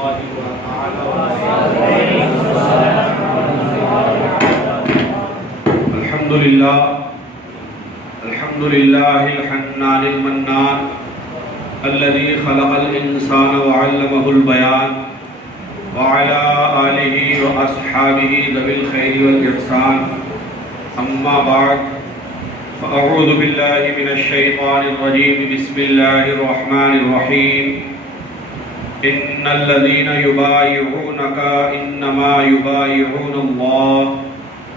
الحمد لله الحنان المنان الذي خلق الإنسان وعلمه البيان وعلى آله وأصحابه ذوي الخير والإحسان أما بعد فأعوذ بالله من الشيطان الرجيم بسم الله الرحمن الرحيم إن الذين يبايعونك إنما يبايعون الله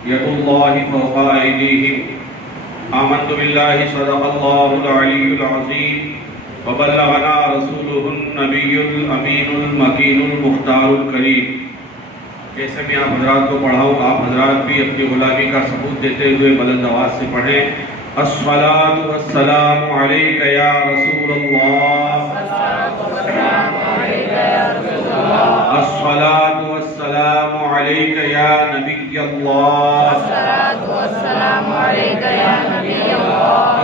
يد الله فوق أيديهم آمنت بالله صدق الله العلي العظيم وبلغنا رسوله النبي الأمين المكين المختار الكريم. جیسے میں آپ حضرات کو پڑھاؤں آپ حضرات بھی اپنی غلامی کا ثبوت دیتے ہوئے بلند آواز سے پڑھیں. الصلاة والسلام علیک یا رسول اللہ، الصلاة والسلام علیک یا نبی اللہ،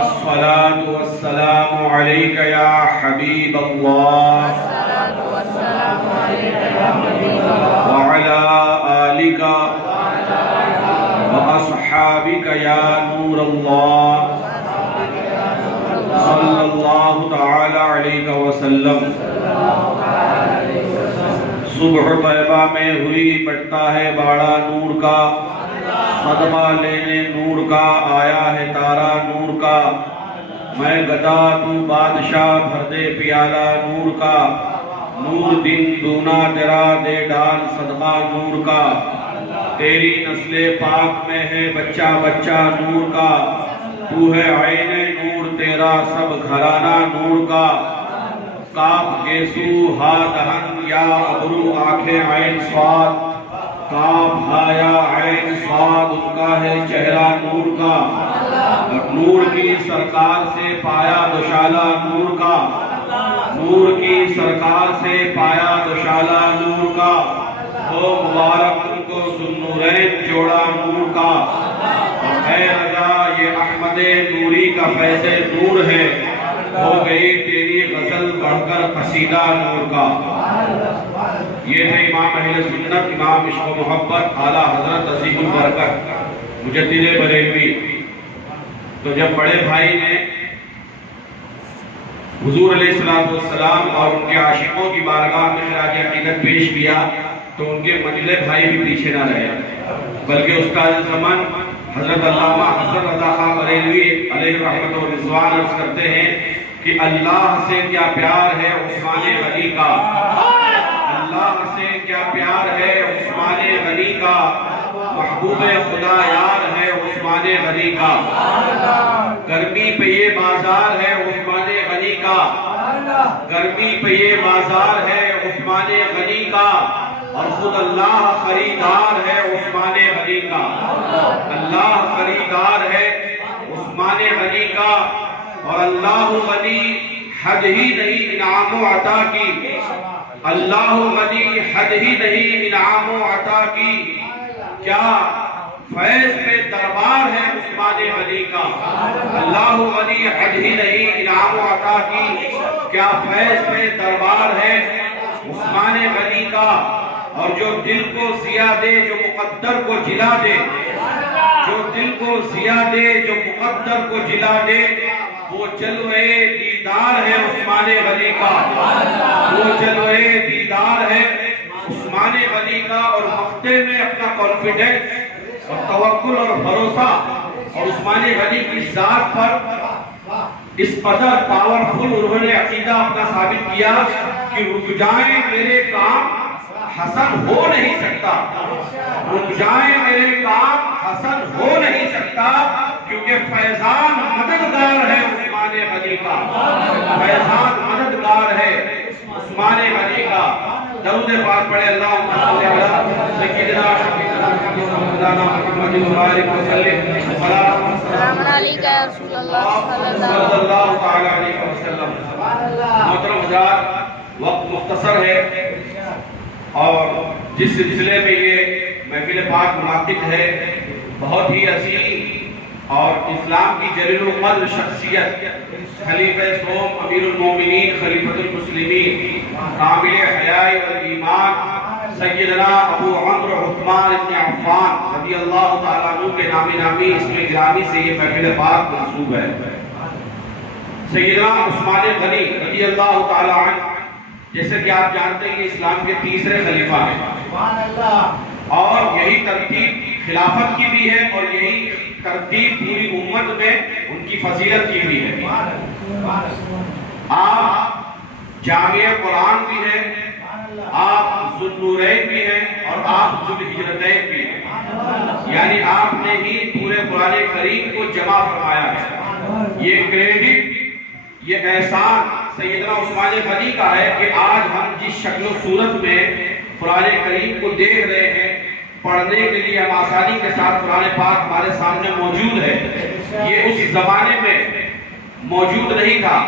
الصلاة والسلام علیک یا حبیب اللہ، وعلى آلك وأصحابك يا نور الله صلی اللہ تعالی علیہ وسلم. صبح طیبہ میں ہوئی بٹتا ہے باڑا نور کا، صدمہ لینے نور کا آیا ہے تارا نور کا. میں گدا تو بادشاہ بھر دے پیالہ نور کا، نور دن دونا تیرا دے ڈال صدقہ نور کا. تیری نسل پاک میں ہے بچہ بچہ نور کا، تو ہے عین نور تیرا سب گھرانہ نور کا. کاف گیسو ہا دہن یا ابرو آنکھیں عین صاد، کاف ہا یا عین صاد ان کا ہے چہرہ نور کا. اور نور کی سرکار سے پایا دوشالہ نور کا، نور کی سرکار سے پایا دوشالہ نور کا. او مبارک ان کو ذوالنورین جوڑا نور کا. اے رضا یہ احمد نوری کا فیض نور ہے، ہو گئی تیری غزل بڑھ کر قصیدہ نور کا. یہ ہے امام اہل سنت، امام عشق و محبت اعلیٰ حضرت عظیم البرکت مجدد بریلوی. تو جب بڑے بھائی نے حضور علیہ السلام اور ان کے عاشقوں کی بارگاہ میں خراج عقیدت پیش کیا تو ان کے منجلے بھائی بھی پیچھے نہ رہے، بلکہ استاد زمان حضرت علامہ حسن رضا خان بریلوی علیہ رحمت و رضوان عرض کرتے ہیں کہ اللہ سے کیا پیار ہے عثمان غنی کا، اللہ سے کیا پیار ہے عثمان غنی کا، محبوب خدا یار ہے عثمان غنی کا. گرمی پہ یہ بازار ہے عثمان غنی کا، گرمی پہ یہ بازار ہے عثمان غنی کا. اور خود اللہ خریدار ہے عثمان غنی کا، اللہ خریدار ہے عثمان غنی کا. اور اللہ غنی حد ہی نہیں انعام و عطا کی، اللہ غنی حد ہی نہیں انعام و عطا کی. کیا فیض پہ دربار ہے عثمان غنی کا، اللہ غنی حد ہی نہیں انعام و عطا کی. کیا فیض پہ دربار ہے عثمان غنی کا. اور جو دل کو ضیا دے جو مقدر کو جلا دے، جو دل کو ضیا دے جو مقدر کو جلا دے، وہ جلوے دیدار ہے عثمان غنی کا، وہ جلوے دیدار ہے عثمان غنی کا. اور مقتے میں اپنا کانفیڈنس اور توکل اور بھروسہ اور عثمان غنی کی ذات پر اس قدر پاورفل انہوں نے عقیدہ اپنا ثابت کیا کہ رک جائیں میرے کام حسن ہو نہیں سکتا، رک جائیں میرے کام حسن ہو نہیں سکتا، کیونکہ فیضان مددگار ہے عثمان غنی کا، فیضان مددگار ہے عثمان غنی کا. درود پاک پڑھے اللہم صلی علی سیدنا مولانا محمد وبارک وسلم. السلام علیکم یا رسول اللہ صلی اللہ علیہ وسلم. محترم حضرات، وقت مختصر ہے اور جس سلسلے میں یہ محفل پاک منعقد ہے بہت ہی عظیم اور اسلام کی جلیل القدر شخصیت خلیفہ سوم امیر المومنین خلیفۃ المسلمین کامل حیاء و ایمان سیدنا ابو عمرو عثمان ابن عفان رضی اللہ تعالیٰ عنہ کے نامی اس میں گرامی سے یہ محفل پاک منسوب ہے۔ سیدنا عثمان غنی رضی اللہ تعالیٰ عنہ جیسے کہ آپ جانتے ہیں اسلام کے تیسرے خلیفہ ہیں، اور یہی ترتیب خلافت کی بھی ہے اور یہی ترتیب پوری امت میں ان کی فضیلت کی بھی ہے۔ آپ جامع قرآن بھی ہیں، آپ ذو النورین بھی ہیں اور آپ ذو الہجرتین بھی ہیں، یعنی آپ نے ہی پورے قرآن کریم کو جمع فرمایا ہے۔ یہ کریڈٹ، یہ احسان سیدنا عثمان غنی کا ہے کہ آج ہم جس شکل و صورت میں قرآن کریم کو دیکھ رہے ہیں، پڑھنے کے لیے ہم آسانی کے ساتھ قرآن پاک ہمارے سامنے موجود ہے، یہ اس زمانے میں موجود نہیں تھا۔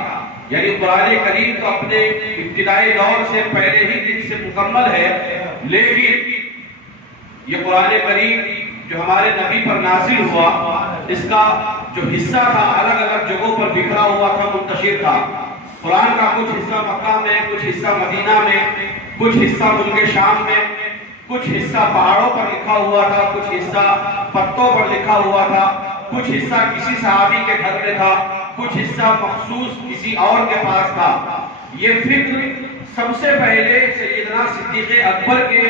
یعنی قرآن کریم تو اپنے ابتدائی دور سے پہلے ہی دن سے مکمل ہے، لیکن یہ قرآن کریم جو ہمارے نبی پر نازل ہوا، اس کا جو حصہ تھا الگ الگ جگہوں پر بکھرا ہوا تھا، منتشر تھا۔ قرآن کا کچھ حصہ مکہ میں، کچھ حصہ مدینہ میں، کچھ حصہ ملک شام میں، کچھ حصہ پہاڑوں پر لکھا ہوا تھا، کچھ حصہ پتوں پر لکھا ہوا تھا، کچھ حصہ کسی صحابی کے گھر میں تھا، کچھ حصہ مخصوص کسی اور کے پاس تھا۔ یہ فکر سب سے پہلے سیدنا صدیق اکبر کے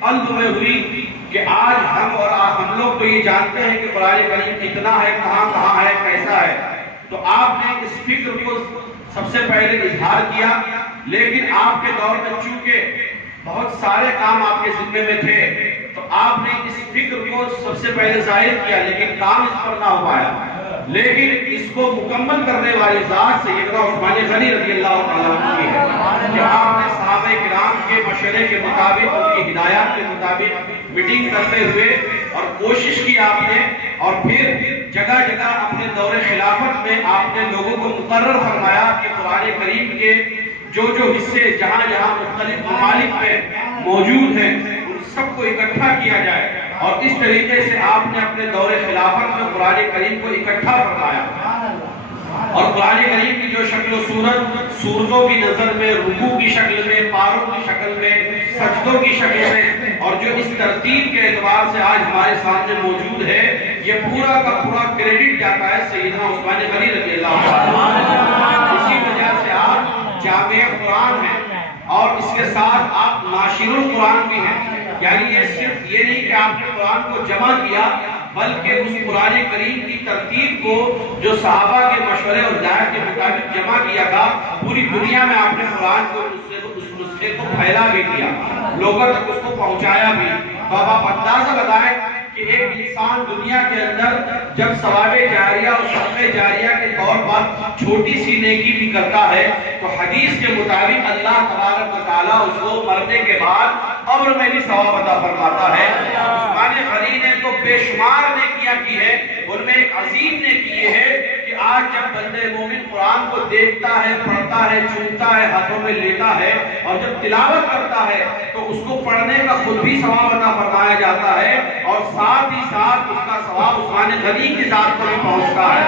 قلب میں ہوئی کہ آج ہم لوگ تو یہ جانتے ہیں کہ قرآن کریم کتنا ہے، کہاں ہے، کیسا ہے، تو آپ نے اس فکر کو سب سے پہلے اظہار کیا۔ لیکن آپ کے دور میں چونکہ بہت سارے کام آپ کے ذمے میں تھے، تو آپ نے اس فکر کو سب سے پہلے ظاہر کیا، لیکن کام اس پر نہ ہو پایا۔ لیکن اس کو مکمل کرنے والی ذات سیدنا عثمان غنی رضی اللہ تعالیٰ عنہ کی ہے کہ آپ نے صحابہ کرام کے مشورے کے مطابق، ان کی ہدایات کے مطابق میٹنگ کرتے ہوئے اور کوشش کی آپ نے، اور پھر جگہ جگہ اپنے دور خلافت میں آپ نے لوگوں کو مقرر فرمایا کہ قرآن کریم کے جو حصے جہاں جہاں مختلف ممالک میں موجود ہیں ان سب کو اکٹھا کیا جائے، اور اس طریقے سے آپ نے اپنے دور خلافت میں قرآن کریم کو اکٹھا فرمایا۔ اور قرآن کریم کی جو شکل و صورت، سورتوں کی نظر میں، رکوع کی شکل میں، پاروں کی شکل میں، سجدوں کی شکل میں، اور جو اس ترتیب کے اعتبار سے آج ہمارے سامنے موجود ہے، یہ پورا کا پورا کریڈٹ جاتا ہے سیدنا عثمان غنی رضی اللہ عنہ۔ اسی وجہ سے آپ جامع قرآن ہیں، اور اس کے ساتھ آپ ناشر القرآن بھی ہیں۔ یعنی یہ صرف یہ نہیں کہ آپ نے قرآن کو جمع کیا، بلکہ اس قرآن کریم کی ترتیب کو جو صحابہ کے مشورے اور ہدایت کے مطابق جمع کیا تھا، پوری دنیا میں آپ نے قرآن کو اس نسخے کو پھیلا بھی دیا، لوگوں تک اس کو پہنچایا بھی۔ تو اب آپ اندازہ لگائیں کہ ایک انسان دنیا کے اندر جب ثواب جاریہ اور صدقہ جاریہ کے طور پر چھوٹی سی نیکی بھی کرتا ہے، تو حدیث کے مطابق اللہ تبارک و تعالیٰ اس کو مرنے کے بعد قبر میں بھی ثواب عطا فرماتا ہے۔ عثمان غنی نے تو بے شمار نیکیاں کی ہے، ان میں ایک عظیم نیکی یہ ہے کہ آج جب بندے مومن قرآن کو دیکھتا ہے، پڑھتا ہے، چومتا ہے، ہاتھوں میں لیتا ہے، اور جب تلاوت کرتا ہے تو اس کو پڑھنے کا خود بھی ثواب عطا فرمایا جاتا ہے، اور ساتھ ہی ساتھ اس کا ثواب عثمان غنی کی ذات کو بھی پہنچتا ہے۔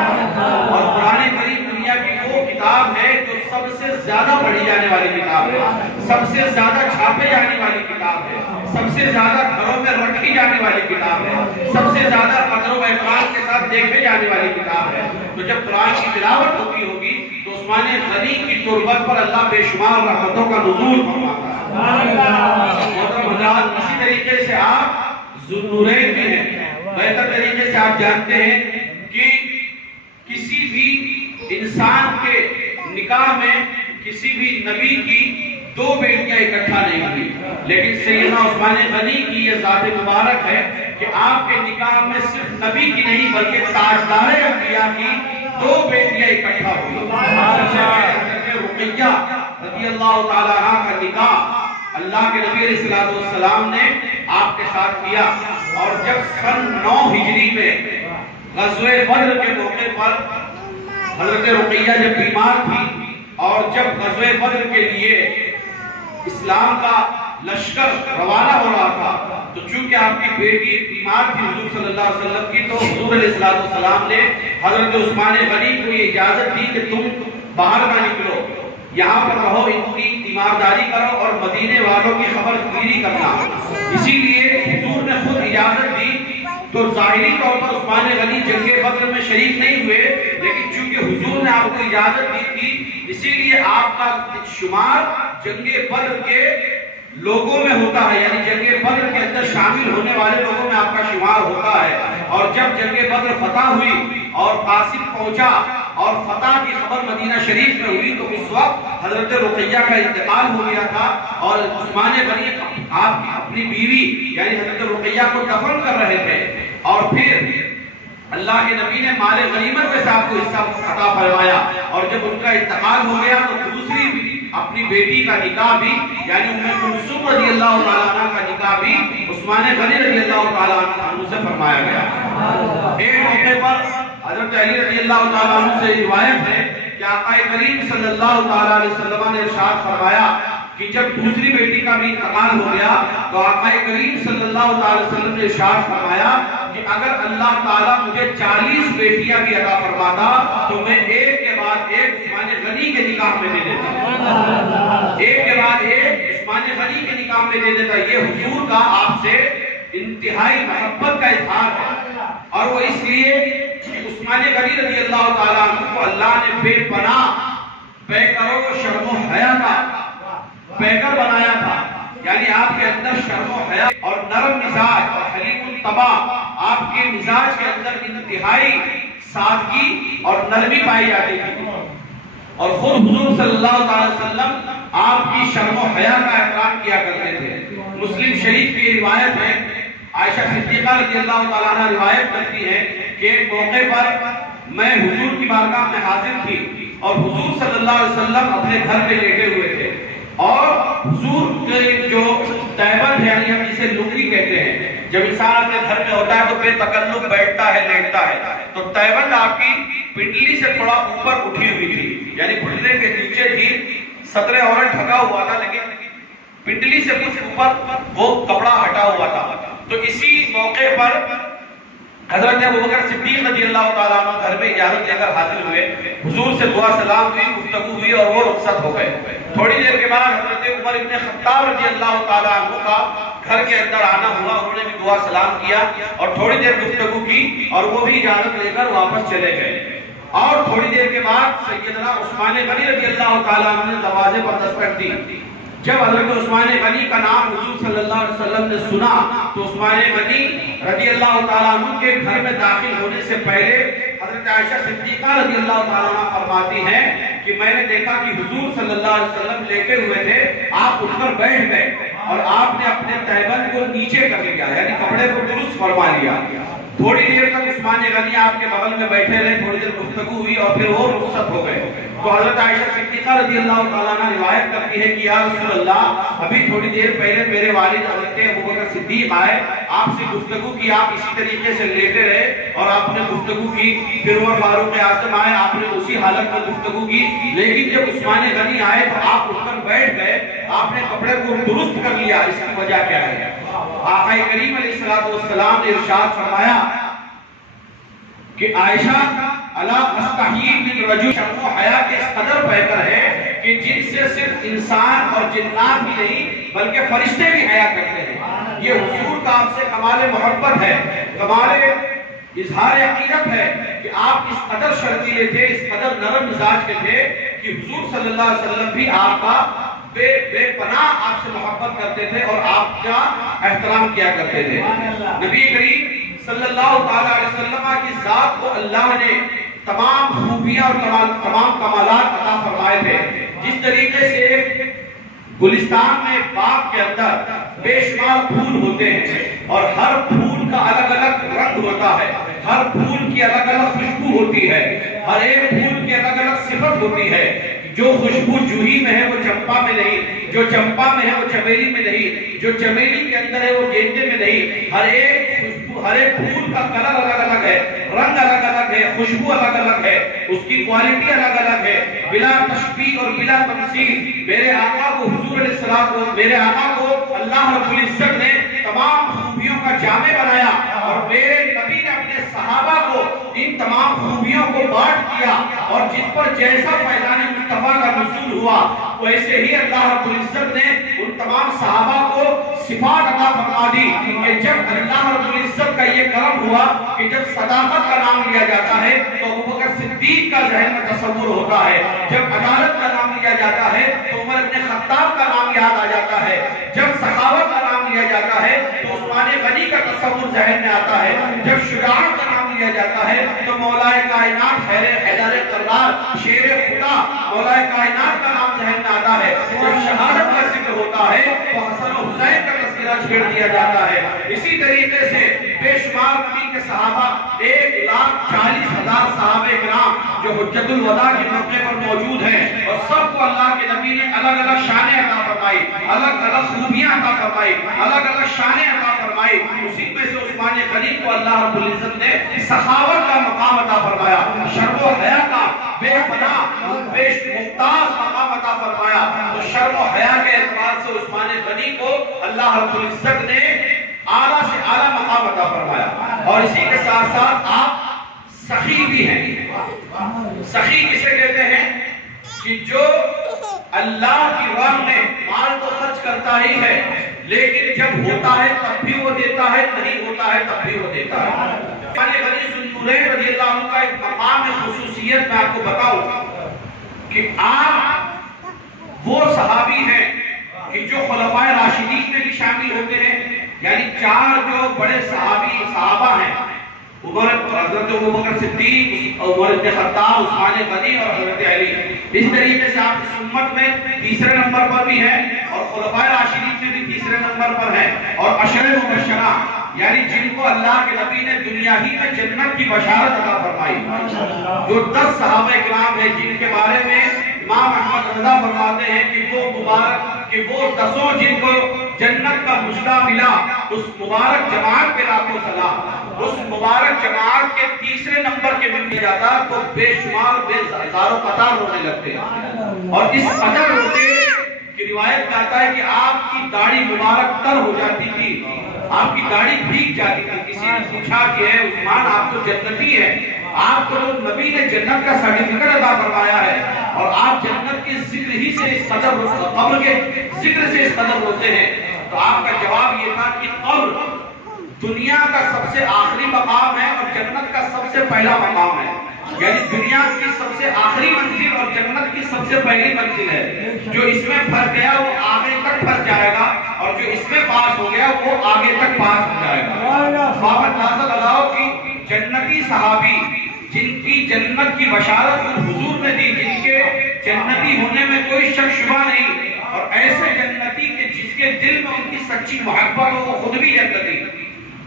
اور قرآن کریم دنیا کی وہ کتاب ہے جو سب سے زیادہ پڑھی جانے والی کتاب ہے، سب سے زیادہ چھاپے جانے والی کتاب ہے، سب سے زیادہ گھروں میں رکھی جانے والی کتاب ہے، سب سے زیادہ قدر و احترام کے ساتھ دیکھے جانے والی کتاب ہے۔ تو جب قرآن کی تلاوت ہوگی تو عثمان غنی کی تربت پر اللہ بے شمار رحمتوں کا نزول فرماتا ہے۔ اسی طریقے سے آپ ذو النورین بھی ہیں۔ بہتر طریقے سے آپ جانتے ہیں کہ کسی بھی انسان کے نکاح میں کسی بھی نبی کی دو بیٹیاں اکٹھا نہیں ہوئی، لیکن سیدنا عثمان غنی کی یہ ذات مبارک ہے کہ آپ کے نکاح میں صرف نبی کی نہیں بلکہ تاجدار انبیاء کی دو بیٹیاں اکٹھا ہوئی۔ رقیہ رضی اللہ تعالیٰ عنہ کا نکاح اللہ کے نبی علیہ السلام نے آپ کے ساتھ کیا، اور جب سن 9 ہجری میں غزوہ بدر کے موقع پر حضرت رقیہ جب بیمار تھی، اور جب غزوہ بدر کے لیے اسلام کا لشکر روانہ ہو رہا تھا، تو چونکہ آپ کی بیٹی بیمار تھی حضور صلی اللہ علیہ وسلم کی، تو حضور علیہ السلام نے حضرت عثمان غنی کو یہ اجازت دی کہ تم باہر نہ نکلو، یہاں پر رہو، ان کی تیمارداری کرو اور مدینے والوں کی خبر گیری کرنا. اسی لیے حضور نے خود اجازت دی. تو ظاہری طور پر عثمان غنی جنگ بدر میں شریک نہیں ہوئے، لیکن چونکہ حضور نے آپ کو اجازت دی تھی اسی لیے آپ کا شمار جنگ بدر کے لوگوں میں ہوتا ہے، یعنی جنگ بدر کے اندر شامل ہونے والے لوگوں میں آپ کا شمار ہوتا ہے. اور جب جنگ بدر فتح ہوئی اور قاسم پہنچا اور فتح کی خبر مدینہ شریف میں ہوئی تو اس وقت حضرت رقیہ کا انتقال ہو گیا تھا اور عثمان غنی آپ کی اپنی بیوی یعنی حضرت رقیہ کو دفن کر رہے تھے. اور پھر اللہ کے نبی نے مال غنیمت میں سے آپ کو حصہ عطا فرمایا. اور جب ان کا انتقال ہو گیا تو دوسری اپنی بیٹی کا نکاح بھی یعنی ام کلثوم رضی اللہ تعالیٰ عنہ کا نکاح بھی عثمان غنی رضی اللہ تعالیٰ عنہ سے فرمایا گیا. ایک موقع پر حضرت علی رضی اللہ تعالیٰ عنہ سے روایت ہے کہ آقا کریم صلی اللہ تعالیٰ علیہ وسلم نے ارشاد فرمایا کہ جب دوسری بیٹی کا بھی انتقال ہو گیا تو آقا کریم صلی اللہ تعالیٰ علیہ وسلم نے ارشاد فرمایا کہ اگر اللہ تعالیٰ مجھے 40 بیٹیاں بھی عطا فرماتا تو میں ایک کے بعد ایک عثمان غنی کے نکاح میں دے دیتا. ایک کے بعد ایک عثمان غنی کے نکاح میں دے دیتا. یہ حضور کا آپ سے انتہائی محبت کا اظہار ہے. اور وہ اس لیے عثمان غنی رضی اللہ تعالیٰ عنہ کو اللہ نے بے پناہ پیکر و شرم و حیا کا پیکر بنایا تھا. یعنی آپ کے اندر شرم و حیا اور نرم مزاج اور حلیم الطبع، آپ کے مزاج کے اندر انتہائی سادگی اور نرمی پائی جاتی تھی. اور خود حضور صلی اللہ علیہ وسلم آپ کی شرم و حیا کا احترام کیا کرتے تھے. مسلم شریف کی روایت ہے، عائشہ صدیقہ رضی اللہ تعالیٰ عنہ روایت کرتی ہے کہ ایک موقع پر میں حضور کی بارگاہ میں حاضر تھی اور حضور صلی اللہ علیہ وسلم اپنے گھر میں لیٹے ہوئے تھے. اور حضور کے جو تیبند ہے یعنی ہم اسے لنگی کہتے ہیں، جب انسان اپنے گھر میں ہوتا ہے تو بے تکلف بیٹھتا ہے لیٹتا ہے، تو تیبند آپ کی پنڈلی سے تھوڑا اوپر اٹھی ہوئی تھی، یعنی گھٹنے کے نیچے ہی صدر عورت ڈھکا ہوا تھا لیکن پنڈلی سے کچھ اوپر وہ کپڑا ہٹا ہوا تھا. تو اسی موقع پر حضرت ابوبکر صدیق رضی اللہ تعالیٰ عنہ گھر میں اجازت لے کر حاضر ہوئے. حضور سے دعا سلام ہوئی، گفتگو ہوئی اور وہ رخصت ہو گئے. تھوڑی دیر کے بعد حضرت عمر ابن خطاب رضی اللہ تعالیٰ عنہ کا گھر کے اندر آنا ہوا. انہوں نے بھی دعا سلام کیا اور تھوڑی دیر گفتگو کی اور وہ بھی اجازت لے کر واپس چلے گئے. اور تھوڑی دیر کے بعد سیدنا عثمان غنی رضی اللہ تعالیٰ عنہ نے دروازے پر دستک دی. جب حضرت عثمان غنی کا نام حضور صلی اللہ علیہ وسلم نے سنا تو عثمان غنی رضی اللہ تعالیٰ عنہ کے گھر میں داخل ہونے سے پہلے حضرت عائشہ صدیقہ رضی اللہ تعالیٰ عنہ فرماتی ہیں کہ میں نے دیکھا کہ حضور صلی اللہ علیہ وسلم لیٹے ہوئے تھے، آپ اٹھ کر بیٹھ گئے اور آپ نے اپنے تہبند کو نیچے کر لیا یعنی کپڑے کو درست فرما لیا. تھوڑی دیر تک عثمان غنی آپ کے بغل میں بیٹھے رہے، تھوڑی دیر گفتگو ہوئی اور پھر وہ رخصت ہو گئے. تو حضرت عائشہ صدیقہ رضی اللہ تعالیٰ عنہ روایت کرتی ہے کہ یا رسول اللہ، ابھی تھوڑی دیر پہلے میرے والد حضرت ابوبکر صدیق آئے، آپ سے گفتگو کی، آپ اسی طریقے سے لیٹے رہے اور آپ نے گفتگو کی. پھر عمر فاروق اعظم آئے، آپ نے اسی حالت میں گفتگو کی. لیکن جب عثمان غنی آئے تو آپ اٹھ کر بیٹھ گئے، آپ نے کپڑے کو درست کر لیا. اس کی وجہ کیا ہے؟ آقا کریم علیہ الصلوۃ والسلام نے ارشاد فرمایا کہ عائشہ الا استحیی من رجل، شرم و حیا کے اس قدر پیکر ہے کہ جن سے صرف انسان اور جنات ہی نہیں بلکہ فرشتے بھی حیا کرتے ہیں. یہ حضور کا آپ سے کمال محبت ہے، کمال اظہار عقیدت ہے کہ آپ اس قدر شرمیلے تھے، اس قدر نرم مزاج کے تھے کہ حضور صلی اللہ علیہ وسلم بھی آپ کا بے پناہ آپ سے محبت کرتے تھے اور آپ کا احترام کیا کرتے تھے. نبی کریم صلی اللہ تعالیٰ علیہ وسلم کی ذات کو اللہ نے تمام خوبیاں اور تمام کمالات عطا فرمائے تھے. جس طریقے سے گلستان میں باغ کے اندر بے شمار پھول ہوتے ہیں اور ہر پھول کا الگ الگ رنگ ہوتا ہے، ہر پھول کی الگ الگ خوشبو ہوتی ہے، ہر ایک پھول کی الگ الگ صفت ہوتی ہے. جو خوشبو جوہی میں ہے وہ چمپا میں نہیں، جو چمپا میں ہے وہ چمیلی میں نہیں، جو چمیلی کے اندر ہے وہ گیندے میں نہیں. ہر ایک خوشبو، ہر ایک پھول کا کلر الگ الگ ہے، رنگ الگ الگ ہے، خوشبو الگ الگ ہے، اس کی کوالٹی الگ الگ ہے. بلا تشبیہ اور بلا تمثیل میرے آقا کو حضور علیہ السلام، میرے آقا کو اللہ رب العزت نے تمام خوبیوں کا جامع بنایا اور میرے نبی نے اپنے صحابہ کو ان تمام خوبیوں کو بانٹ دیا اور جس پر جیسا فیضان مصطفیٰ کا نزول ہوا ویسے ہی اللہ رب العزت نے ان تمام صحابہ کو صفات عطا فرما دی کہ جب اللہ رب العزت کا یہ کرم ہوا کہ جب صداقت کا نام لیا جاتا ہے تو ابوبکر صدیق کا ذہن میں تصور ہوتا ہے، جب عدالت کا نام لیا جاتا ہے تو عمر بن خطاب کا نام یاد آ جاتا ہے، جب سخاوت کا نام لیا جاتا ہے تو عثمان غنی کا تصور ذہن میں آتا ہے، جب شجاعت کا نام لیا جاتا ہے تو مولا کائنات حیدر کرار شیر خدا مولا کائنات کا نام ذہن میں آتا ہے، جب شہادت کا ذکر ہوتا ہے تو حسن و حسین کا تذکرہ چھیڑ دیا جاتا ہے۔ اسی طریقے سے بے شمار نبی کے صحابہ 1,40,000 صحابہ کرام جو حجت الوداع کے موقع پر موجود ہیں اور سب کو اللہ کے نبی نے الگ الگ شانیں عطا فرمائی، الگ الگ خوبیاں عطا فرمائی، الگ الگ شانیں عطا فرمائی۔ اسی میں سے عثمان غنی کو اللہ رب العزت نے سخاوت کا مقام عطا فرمایا، شرم و حیا کا بے پناہ بے ممتاز مقام عطا فرمایا۔ تو شرم و حیا کے اعتبار سے عثمان غنی کو اللہ رب العزت نے اعلیٰ سے اعلیٰ مقام عطا فرمایا۔ اور اسی کے ساتھ ساتھ آپ سخی بھی ہیں۔ سخی کسے کہتے ہیں کہ جو اللہ کی راہ میں مال تو خرچ کرتا ہی ہے لیکن جب ہوتا ہے تب بھی وہ دیتا ہے، نہیں ہوتا ہے تب بھی وہ دیتا ہے۔ عثمان غنی ذو النورین رضی اللہ عنہ کا ایک مقام خصوصیت میں آپ کو بتاؤں کہ آپ وہ صحابی ہیں کہ جو خلفائے راشدین میں بھی شامل ہوتے ہیں، یعنی 4 جو بڑے صحابہ ہیں، حضرت ابوبکر صدیق، عمر بن خطاب، عثمان غنی اور حضرت علی۔ اس طریقے سے آپ اس امت میں تیسرے نمبر پر بھی ہیں اور خلفائے راشدین میں بھی تیسرے نمبر پر ہیں، اور عشرہ مبشرہ یعنی جن کو اللہ کے نبی نے دنیا ہی میں جنت کی بشارت عطا فرمائی، جو 10 صحابہ کرام ہیں جن کے بارے میں امام احمد رضا فرماتے ہیں کہ وہ مبارک کہ وہ 10 جن کو جنت کا مشتہ ملا، اس مبارک جماعت پہ لاکھوں سلام، اس مبارک جماعت کے تیسرے نمبر کے مل جاتا تو بے شمار بے ہزاروں قطار رونے لگتے ہیں، اور اس قدر روتے کہ روایت میں آتا ہے کہ آپ کی داڑھی مبارک تر ہو جاتی تھی، آپ کی داڑھی بھیگ جاتی تھی۔ کسی نے پوچھا کہ اے عثمان آپ تو جنتی ہیں، آپ کو تو نبی نے جنت کا سرٹیفکیٹ عطا فرمایا ہے اور آپ جنت کے ذکر ہی سے اس قدر قبر کے ذکر سے اس قدر روتے ہیں، تو آپ کا جواب یہ تھا کہ قبر دنیا کا سب سے آخری مقام ہے اور جنت کا سب سے پہلا مقام ہے، یعنی دنیا کی سب سے آخری منزل اور جنت کی سب سے پہلی منزل ہے۔ جو اس میں پھنس گیا وہ آگے تک پھنس جائے گا اور جو اس میں پاس ہو گیا وہ آگے تک پاس ہو جائے گا۔ آپ اندازہ لگاؤ کہ جنتی صحابی جن کی جنت کی بشارت حضور نے دی، جن کے جنتی ہونے میں کوئی شک شبہ نہیں، اور ایسے جنتی کہ جس کے دل میں ان کی سچی محبت ہو وہ خود بھی جنتی،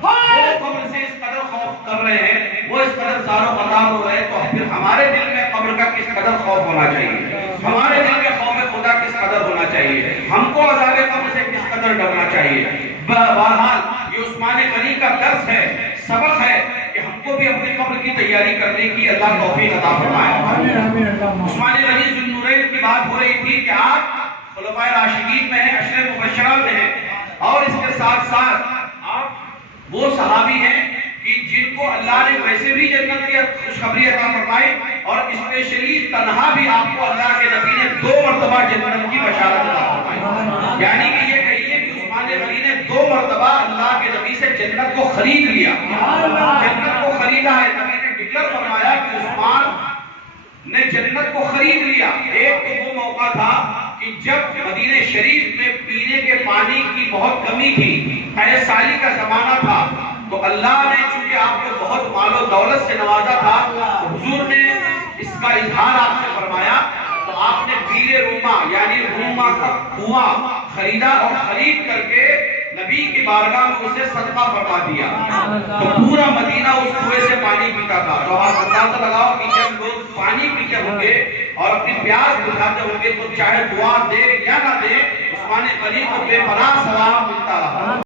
وہ قبر سے اس قدر خوف کر رہے ہیں، وہ اس قدر زارو قطار ہو رہے ہیں، تو پھر ہمارے دل میں قبر کا کس قدر خوف ہونا چاہیے، ہمارے دل میں خوف خدا کس قدر ہونا چاہیے، ہم کو عذاب قبر سے کس قدر ڈرنا چاہیے۔ بہرحال یہ عثمان غنی کا درس ہے، سبق ہے کہ ہم کو بھی اپنی قبر کی تیاری کرنے کی اللہ توفیق عطا فرمائے۔ عثمان غنی ذو النورین کی بات ہو رہی تھی کہ آپ خلفائے راشدین میں ہیں، عشرہ مبشرہ میں ہیں، اور اس کے ساتھ ساتھ آپ وہ صحابی ہیں کہ جن کو اللہ نے ویسے بھی جنت کی خوشخبری عطا فرمائی اور اسپیشلی تنہا بھی آپ کو اللہ کے نبی نے 2 مرتبہ جنت کی بشارت عطا فرمائی، یعنی کہ یہ کہیے کہ عثمان غنی نے 2 مرتبہ اللہ کے نبی سے جنت کو خرید لیا، جنت کو خریدا ہے۔ نبی نے ڈکلیئر فرمایا کہ عثمان نے جنت کو خرید لیا۔ ایک تو وہ موقع تھا کہ جب مدینہ شریف میں پینے کے پانی کی بہت کمی تھی، پہلے سالی کا زمانہ تھا، تو اللہ نے چونکہ آپ کو بہت مال و دولت سے نوازا تھا تو حضور نے اس کا اظہار آپ سے فرمایا، تو آپ نے بیر روما یعنی روما کا کنواں خریدا اور خرید کر کے نبی کی بارگاہ میں اسے صدقہ فرما دیا، تو پورا مدینہ اس کنویں سے پانی پیتا تھا۔ تو آپ اندازہ لگاؤ کہ جب لوگ پانی پیتے ہوں گے اور اپنی پیاس بجھاتے ہوں گے تو چاہے دعا دے یا نہ دے، عثمان غنی کو بے پناہ ثواب ملتا رہا۔